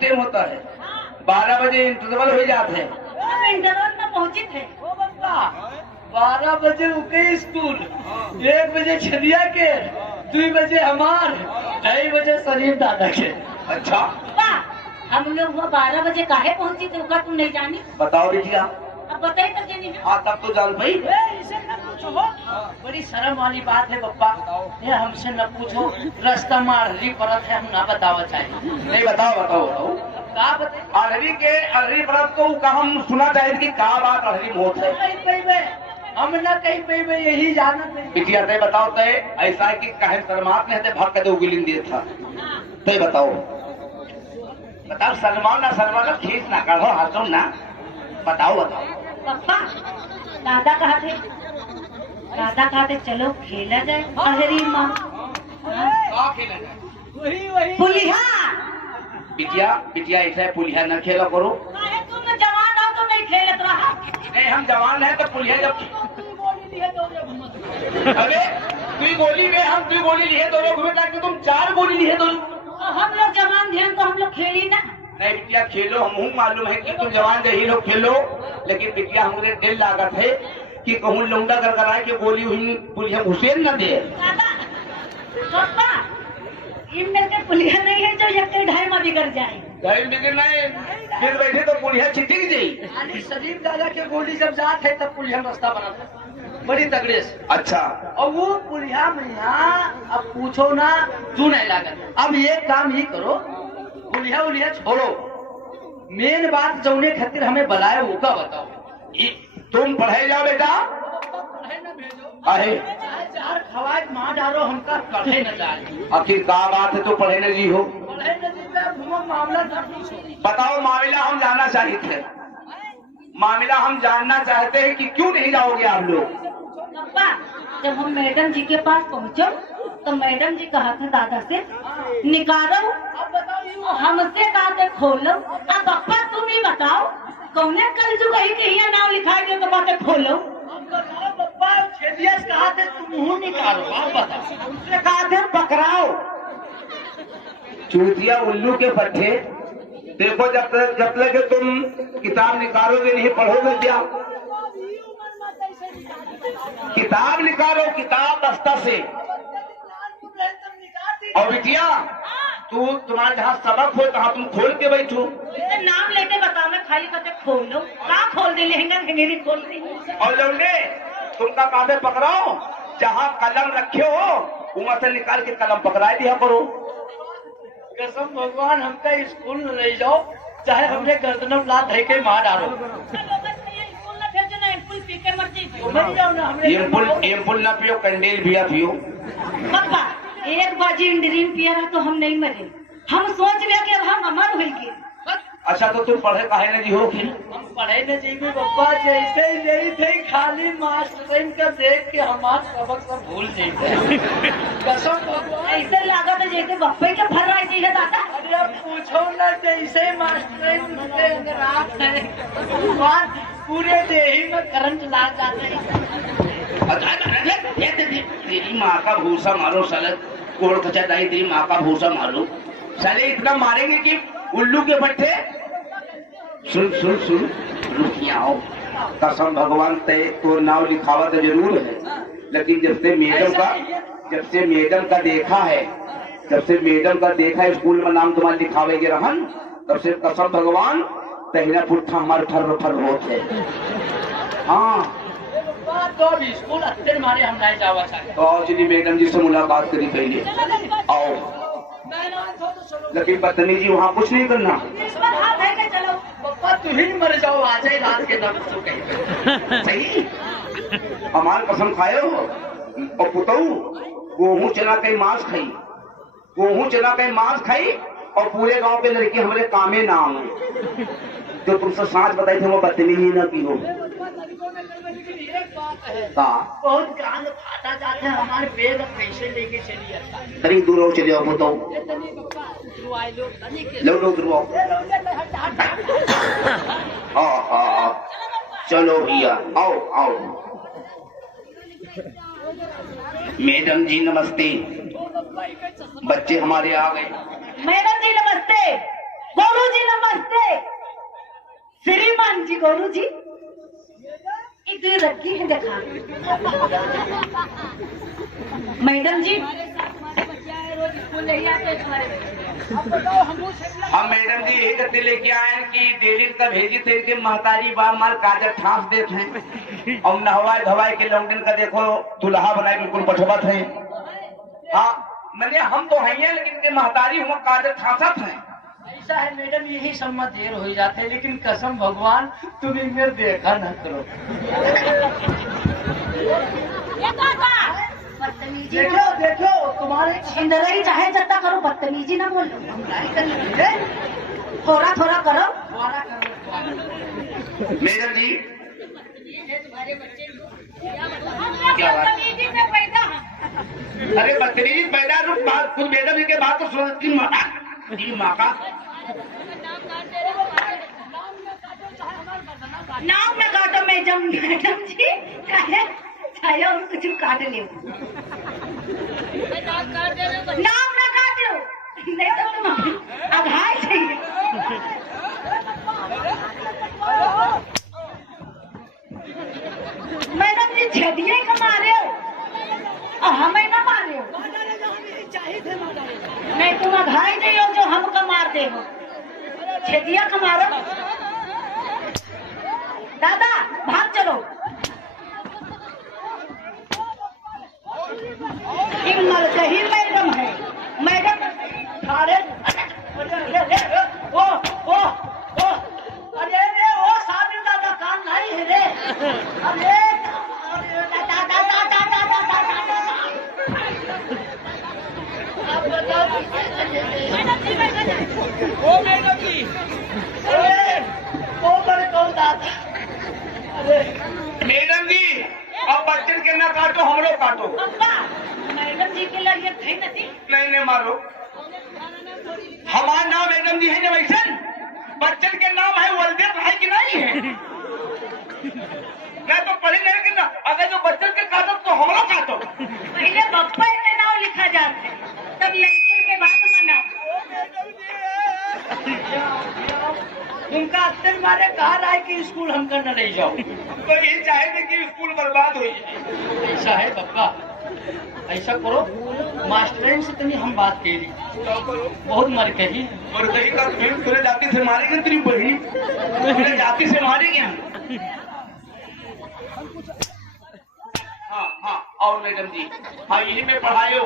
Time होता है, 12 बजे इंटरवल हो जाते हैं। इंटरवल में पहुंची थे 12 बजे उके स्कूल, 1 बजे छलिया के, 2 बजे हमार, 2:30 बजे शरीफ दादा के। अच्छा हम लोग वो 12 बजे काहे पहुंची थे उसका तुम नहीं जानी? बताओ बिटिया। अब बताइए तब जानी। हाँ तब तो जान भाई। इसे न पूछो, बड़ी शर्म वाली बात है पप्पा, ये हमसे न पूछो, रास्ता में अड़हरी परत है, हम ना बतावा चाहिए। नहीं बताओ बताओ बताओ। का बताइए? अड़हरी परत को का हम सुना चाहिए कि का बात अड़हरी मौत है। हम न कहीं पे यही जानत है। बिटिया ते बताओ ते ऐसा है कि कहे सलमान ने हते भाग के दो गिलिन दिए था, तो बताओ बताओ सलमान ना खींच ना काढ़ो हाथों ना, बताओ बताओ। पप्पा दादा कहा थे चलो खेला जाए अहरी माँ खेला जाए वही पुलिया। बिटिया ऐसा है पुलिया न खेला करो। तुम जवान हो तो नहीं खेलत रहा। नहीं हम जवान है तो पुलिया जब अरे तू गोली में हम तू गोली लिए दोनों घूमे ताकि तुम 4 गोली लिए दोनों। हम लोग जवान ध्यान तो हम लोग खेली ना। नहीं बिटिया खेलो, हम मालूम है कि तुम जवान यही लोग खेलो, लेकिन बिटिया हमारे दिल लागत है कि कहूँ लौंडा कर कराए कि गोली हुई पुलिया हुसैन न दे। पप्पा इन मेरे के पुलिया नहीं है जो एक ढाई में बिगड़ जाए। ढाई बिगड़ नहीं फिर बैठे तो पुलिया छिटिक जाई। शरीफ दादा के गोली जब जात है तब पुलिया रास्ता बनाता बड़ी तगड़े से। अच्छा और वो पुलिया में यहाँ अब पूछो ना तू नहीं लागत। अब ये काम ही करो, पुलिया छोड़ो, मेन बात जौने खातिर हमें बुलाए वो का बताओ। तुम पढ़े जाओ बेटा। आहे 4 खवाज मार डालो हमका पढ़े न जाए। आखिर का बात है तो पढ़े न जी हो। पढ़े न जी मामला था पूछो। बताओ मामला हम जानना चाहिए थे, मामला हम जानना चाहते हैं कि क्यों नहीं जाओगे आप लोग। पप्पा जब हम मैडम जी के पास पहुँचो तो मैडम जी कहा था दादा से निकालो, हमसे कहा थे खोलो। अब पप्पा तुम ही बताओ कौने कल जो कही कि यहाँ नाम लिखा दिया तो बातें खोलो। पप्पा छेदिया से कहा थे तुम निकालो, आप बताओ। उनसे कहा थे पकड़ाओ चूतिया उल्लू के पट्टे। देखो जब तक तुम किताब निकालोगे नहीं पढ़ोगे क्या। किताब निकालो, किताब दस्ता से। और बिटिया तुम्हारे जहाँ सबक हो तहाँ तुम खोल के बैठो। नाम लेके बताओ मैं खाली कहते खोलो कहाँ खोल दी लहंगा मेरी खोल दी। और लौंडे तुमका कांधे पकड़ाओ, जहाँ कलम रखे हो वहां से निकाल के कलम पकड़ा दिया करो। कसम भगवान हमका स्कूल में ले जाओ, चाहे हमने गर्दनों लात है के मार डालो। एम्पुल ना पियो, कैंडल भी पियो। पापा एक बाजी इंड्रीन पिया रहा तो हम नहीं मरे, हम सोच रहे कि अब हम अमर हो गए। अच्छा तो तुम पढ़े काहे न जी हो फिर। हम पढ़े न जी भी पप्पा जैसे ही नहीं थे, खाली मास्टर का देख के हमारे सबक सब भूल जाते। कसम भगवान ऐसे लगा तो जैसे बप्पे के फर रहा है दादा। अरे अब पूछो न जैसे मास्टर अगर आप है पूरे देही में करंट ला जाते हैं। तेरी माँ का भूसा मारो साले, कोड़ कचा दाई तेरी माँ का भूसा मारो साले, इतना मारेंगे कि उल्लू के पट्टे। सुन सुन सुन रुकियाओ, कसम भगवान ते तो नाम लिखावा तो जरूर है, लेकिन जब से मैडम का देखा है स्कूल में नाम तुम्हारे लिखावेगे रहन, तब से कसम भगवान पहला पुट्ठा हमारे फर होते। हाँ तो अभी स्कूल अच्छे मारे हम नहीं जावा चाहते। तो चलिए मैडम जी से मुलाकात करी पहले आओ, लेकिन बदतमीजी वहाँ कुछ नहीं करना। चलो पप्पा तू ही मर जाओ, आ जाए रात के 9 बजे। सही हमार कसम खाए हो। और पुतऊ गेहूं चना के मांस खाई और पूरे गांव के लड़की हमारे कामे ना आऊ। जो तुमसे सांच बताई थे वो बदतमीजी न की हो। बहुत गांड फाटा जाते हैं, हमारे बेग पैसे लेके चलिए। तनी दूर हो चले आओ बताओ, लो दूर आओ। हाँ चलो भैया आओ आओ। मैडम जी नमस्ते, बच्चे हमारे आ गए। मैडम जी नमस्ते, गोलू जी गोरू जी इतनी रखी है देखा। मैडम जी हम मैडम जी यही करते लेके आए कि डेली का भेजी थे कि महतारी बाप माल काजर ठांस देते हैं और नहवाए धवाए के लौंडिन का देखो दुल्हा बनाए बिल्कुल बठबत है। हाँ मैंने हम तो हैं लेकिन के महतारी हुआ काजर ठांसत है। ऐसा है मैडम, यही सब में देर हो जाते है, लेकिन कसम भगवान तुम इनमें देखा न करो। बदतमीजी देखो देखो तुम्हारे इंदरा ही चाहे जत्ता करो, बदतमीजी ना बोलो। थोड़ा थोड़ा करो। मैडम जी क्या बात? अरे बदतमीजी पैदा रुक बात कुछ मैडम जी के बात तो सुनती माँ का नाम न काटो मैडम जी, चाहे और कुछ काट ले। नाम न काटो नहीं तो तुम आघाय चाहिए। मैडम जी छेदिए का मारे हो और हमें ना मारे हो। नहीं तुम आघाय नहीं हो जो हमको मार दे हो। छेदिया का मारो। दादा भाग चलो। एक मलकही मैडम है, मैडम अरे ओ ओ ओ अरे रे ओ सामने दादा कान नहीं है रे। अरे आप बताओ ओ मैडम जी ओ बड़े कौन दादा। मैडम जी अब बच्चन के ना काटो हम लोग काटो। मैडम जी के लड़िए थे नहीं मारो। हमारा नाम मैडम जी है ना वैसे बच्चन के नाम है वलदेव है कि नहीं है? मैं तो पढ़ी नहीं कि ना अगर जो बच्चन के काटो तो हम लोग काटो। पहले बप्पा में नाम लिखा जाता है तब लड़के के बाद मना। उनका अत्तर मारे कहा रहा है कि स्कूल हम करना नहीं जाओ। तो यही चाहे कि स्कूल बर्बाद हो जाए। ऐसा है पक्का, ऐसा करो मास्टराइन से तनी हम बात करी बहुत मर कही और कहीं का तुझे जाति से मारेंगे तेरी बहनी तुझे जाति से मारेंगे। हाँ हाँ और मैडम जी हाँ यही में पढ़ायो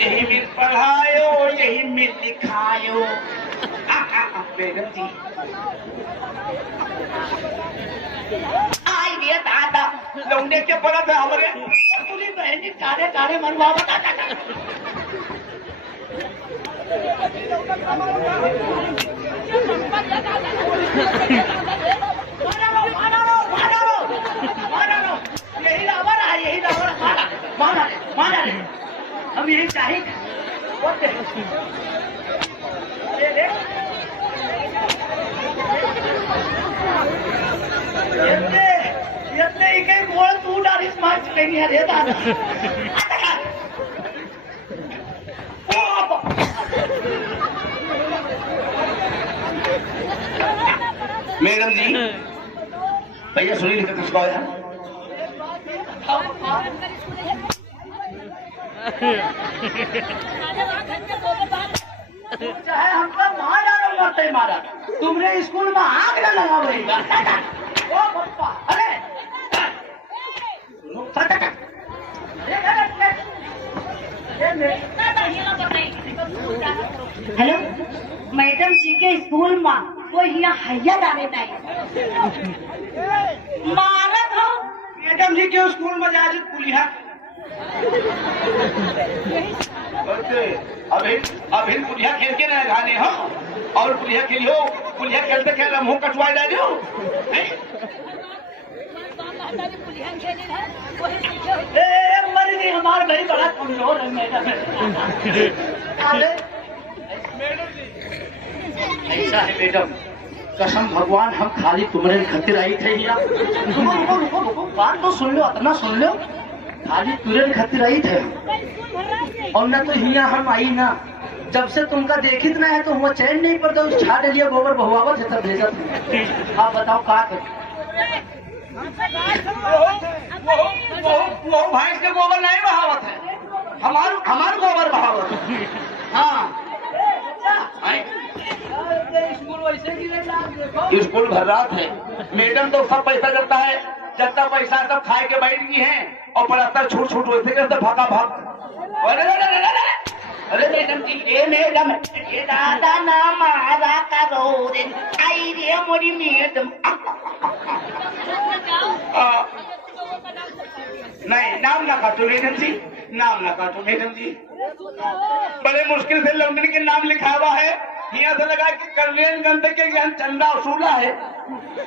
यही में पढ़ायो यही में लिखायो। मैडम जी आई दिया दादा लौंडे के पड़ा था हमारे पूरी बहनी काले काले मनवा बता। यही रावण है, यही रावण माना हम यही चाहे इतने ही कहीं बोल तू डालिस मार्च लेनी है रे दादा। मैडम जी भैया सुनी लिखा किसको आया? चाहे हमका मार डालो मरते मारा, तुमने स्कूल में आग न लगाओ रही। ओ पप्पा अरे हेलो मैडम जी के स्कूल में कोई यहाँ हैया डाले नहीं मारत हो। मैडम जी के स्कूल में जा पुलिया अभी पुलिया खेल के ना गाने हो और पुलिया खेलियो पुलिया खेलते खेल मुंह कटवा डालियो। मर गई हमारे भाई बड़ा कमजोर है मैडम। ऐसा है मैडम कसम भगवान हम खाली तुम्हारे खातिर आई थे। रुको बात तो सुन लो, इतना सुन लो, खाली तुरंत खातिर आई थे और न तो हिया हम आई ना जब से तुमका देखित ना है तो हुआ चैन नहीं पड़ता, उस छाट लिया गोबर बहुआवत है तब भेजत। आप बताओ का करें? वो भैंस के गोबर नहीं बहावत है, हमार गोबर बहावत है। हाँ स्कूल भर रात है, मैडम तो सब पैसा देता है, जितना पैसा सब खाए के बैठ गई है और पलस्तर छूट छूट वैसे करते भागा भाग। अरे मैडम जी, ए मैडम, ये दादा ना मारा करो रे, आई रे मोरी मैडम। नहीं नाम ना काटो मैडम जी, नाम ना काटो मैडम जी। बड़े मुश्किल से लंदन के नाम लिखा हुआ है, यहाँ से लगा कि कल्याणगंज के ज्ञान चंदा वसूला है,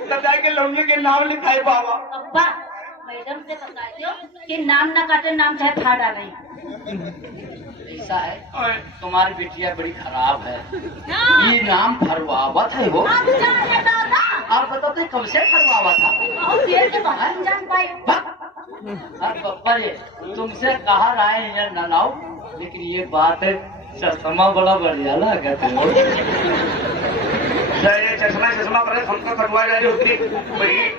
तब जाके लंदन के नाम लिखाए बाबा। अब्बा मैडम से बता दो कि नाम ना काटे, नाम चाहे फाड़ डाले। ऐसा है तुम्हारी बिटिया बड़ी खराब है, ये नाम फरवावत है हो। आप बताते कब से फरवावा था? जान पाए अरे पप्पा ये तुमसे कहा रहे हैं न लाओ, लेकिन ये बात है चश्मा बड़ा बढ़िया लगा कहते हो। ये चश्मा चश्मा पर हमको कटवा जा रही होती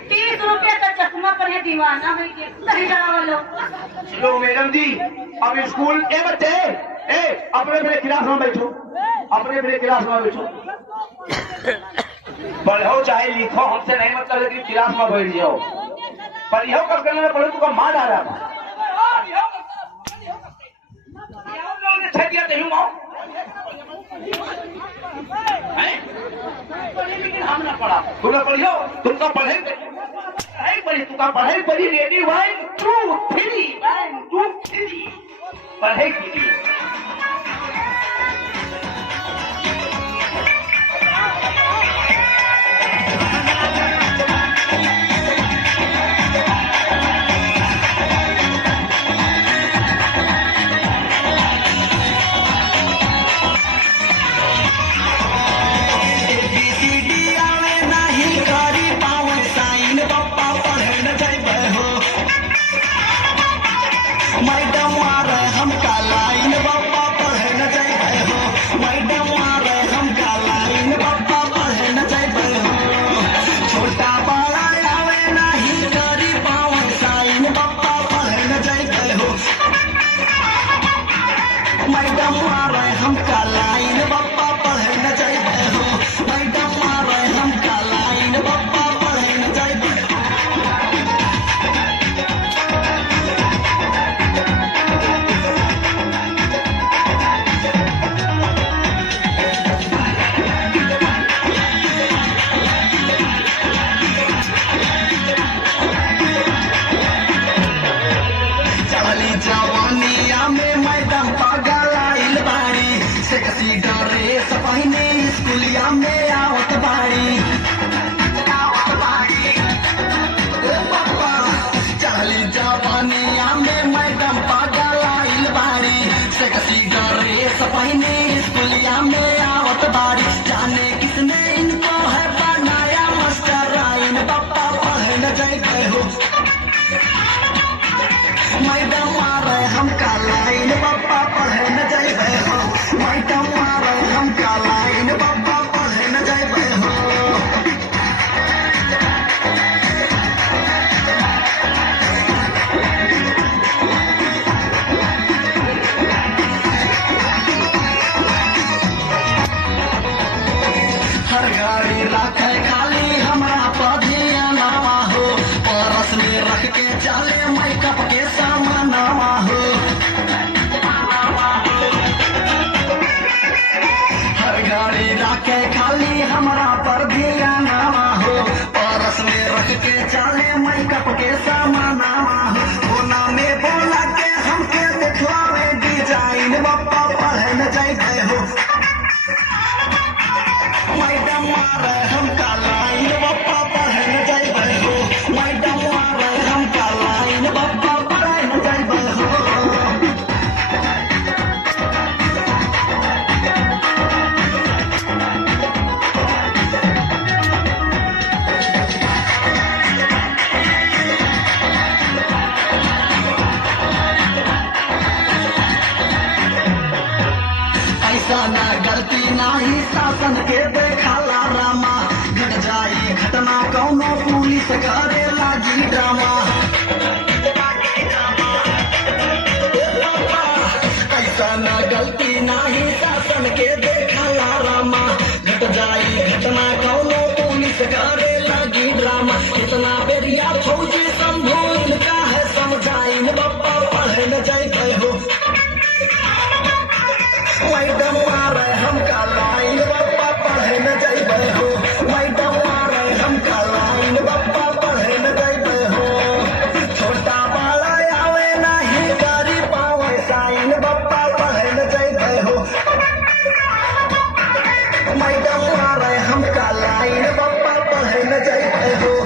30 रुपया का चश्मा पर है, दीवाना है कि सही जगह वालों। चलो मैडम जी, अब स्कूल ए बच्चे ए अपने मेरे क्लास में बैठो, अपने मेरे क्लास में बैठो। पढ़ो चाहे लिखो, हमसे नहीं मतलब, लेकिन क्लास में बैठ जाओ। पढ़ो कब करने में पढ़ो, तुमको मार आ रहा था। लेकिन हम ना पढ़ा, तुमने पढ़ियो, तुमका पढ़े पढ़ी, तुमका पढ़ाई पढ़ी। रेडी 1 2 3 1 2 3 पढ़े की ऐसा पुलिस करे लागी ड्रामा। ऐसा ना गलती नाही शासन के देखा रामा, घट जाई घटना कौनो पुलिस करे लागी ड्रामा। इतना बेरिया फौजी समझो इनका है समझाइन बप्पा पढ़े न जाए हो। मैडम मारे हमका लाइन बप्पा पढ़े न जाए हो। मैडम मारे हमका लाइन बप्पा पढ़े न जाए हो। छोटा बड़ा आवे नहीं गाड़ी पावे साइन बप्पा पढ़े न जाए हो। मैडम मारे हमका लाइन बप्पा पढ़े न जाए हो।